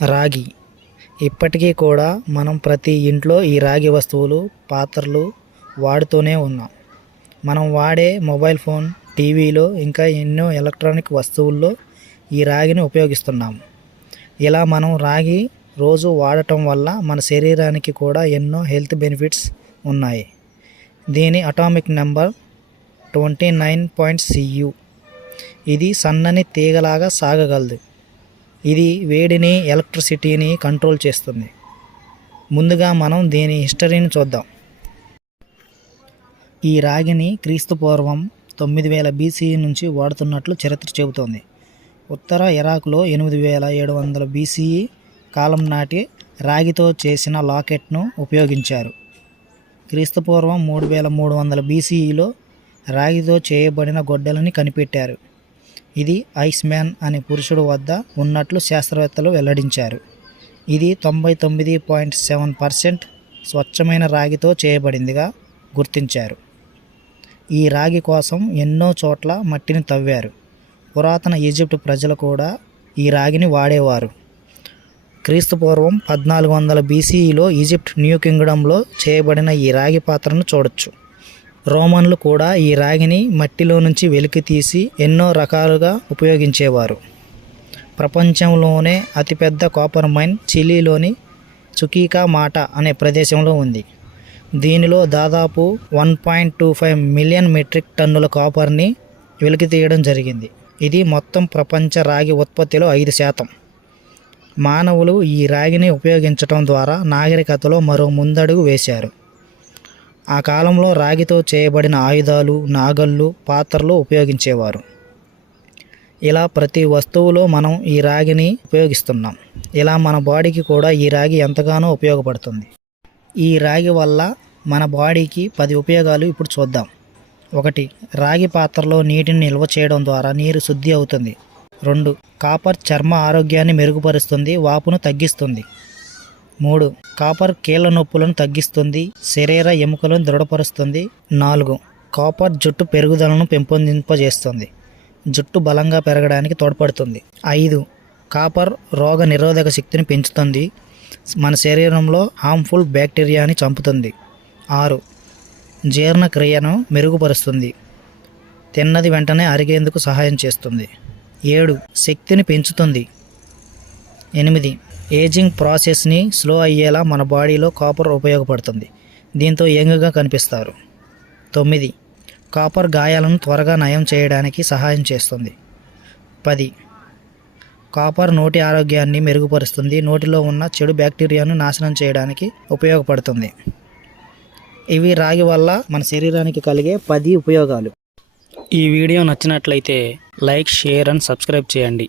రాగి ఇప్పటికీ కూడా మనం ప్రతి ఇంట్లో ఈ రాగి వస్తువులు, పాత్రలు వాడుతూనే ఉన్నాం. మనం వాడే మొబైల్ ఫోన్, టీవీలో ఇంకా ఎన్నో ఎలక్ట్రానిక్ వస్తువుల్లో ఈ రాగిని ఉపయోగిస్తున్నాం. ఇలా మనం రాగి రోజు వాడటం వల్ల మన శరీరానికి కూడా ఎన్నో హెల్త్ బెనిఫిట్స్ ఉన్నాయి. దీని అటామిక్ నెంబర్ 29.Cu. ఇది సన్నని తీగలాగా సాగగలదు. ఇది వేడిని, ఎలక్ట్రిసిటీని కంట్రోల్ చేస్తుంది. ముందుగా మనం దీని హిస్టరీని చూద్దాం. ఈ రాగిని క్రీస్తుపూర్వం 9000 BCE నుంచి వాడుతున్నట్లు చరిత్ర చెబుతోంది. ఉత్తర ఇరాక్లో 8700 BCE కాలం నాటి రాగితో చేసిన లాకెట్ను ఉపయోగించారు. క్రీస్తుపూర్వం 3300 BCEలో రాగితో చేయబడిన గొడ్డలిని కనిపెట్టారు. ఇది ఐస్ మ్యాన్ అనే పురుషుడు వద్ద ఉన్నట్లు శాస్త్రవేత్తలు వెల్లడించారు. ఇది 99.7% స్వచ్ఛమైన రాగితో చేయబడిందిగా గుర్తించారు. ఈ రాగి కోసం ఎన్నో చోట్ల మట్టిని తవ్వారు. పురాతన ఈజిప్ట్ ప్రజలు కూడా ఈ రాగిని వాడేవారు. క్రీస్తుపూర్వం 1400 BCEలో ఈజిప్ట్ న్యూ కింగ్డమ్లో చేయబడిన ఈ రాగి పాత్రను చూడొచ్చు. రోమన్లు కూడా ఈ రాగిని మట్టిలో నుంచి వెలికి తీసి ఎన్నో రకాలుగా ఉపయోగించేవారు. ప్రపంచంలోనే అతిపెద్ద కాపర్ మైన్ చిలీలోని చుకీకా మాటా అనే ప్రదేశంలో ఉంది. దీనిలో దాదాపు 1.25 మిలియన్ మెట్రిక్ టన్నుల కాపర్ని వెలికి తీయడం జరిగింది. ఇది మొత్తం ప్రపంచ రాగి ఉత్పత్తిలో 5%. మానవులు ఈ రాగిని ఉపయోగించడం ద్వారా నాగరికతలో మరో ముందడుగు వేశారు. ఆ కాలంలో రాగితో చేయబడిన ఆయుధాలు, నాగళ్ళు, పాత్రలు ఉపయోగించేవారు. ఇలా ప్రతి వస్తువులో మనం ఈ రాగిని ఉపయోగిస్తున్నాం. ఇలా మన బాడీకి కూడా ఈ రాగి ఎంతగానో ఉపయోగపడుతుంది. ఈ రాగి వల్ల మన బాడీకి 10 ఉపయోగాలు ఇప్పుడు చూద్దాం. 1. రాగి పాత్రలో నీటిని నిల్వ చేయడం ద్వారా నీరు శుద్ధి అవుతుంది. 2. కాపర్ చర్మ ఆరోగ్యాన్ని మెరుగుపరుస్తుంది, వాపును తగ్గిస్తుంది. 3. కాపర్ కీళ్ళ నొప్పులను తగ్గిస్తుంది, శరీర ఎముకలను దృఢపరుస్తుంది. 4. కాపర్ జుట్టు పెరుగుదలను పెంపొందింపజేస్తుంది, జుట్టు బలంగా పెరగడానికి తోడ్పడుతుంది. 5. కాపర్ రోగ నిరోధక శక్తిని పెంచుతుంది, మన శరీరంలో హార్మ్ఫుల్ బ్యాక్టీరియాని చంపుతుంది. 6. జీర్ణక్రియను మెరుగుపరుస్తుంది, తిన్నది వెంటనే అరిగేందుకు సహాయం చేస్తుంది. 7. శక్తిని పెంచుతుంది. 8. ఏజింగ్ ప్రాసెస్ని స్లో అయ్యేలా మన బాడీలో కాపర్ ఉపయోగపడుతుంది, దీంతో యంగ్గా కనిపిస్తారు. 9. కాపర్ గాయాలను త్వరగా నయం చేయడానికి సహాయం చేస్తుంది. 10. కాపర్ నోటి ఆరోగ్యాన్ని మెరుగుపరుస్తుంది, నోటిలో ఉన్న చెడు బ్యాక్టీరియాను నాశనం చేయడానికి ఉపయోగపడుతుంది. ఇవి రాగి వల్ల మన శరీరానికి కలిగే 10 ఉపయోగాలు. ఈ వీడియో నచ్చినట్లయితే లైక్, షేర్ అండ్ సబ్స్క్రైబ్ చేయండి.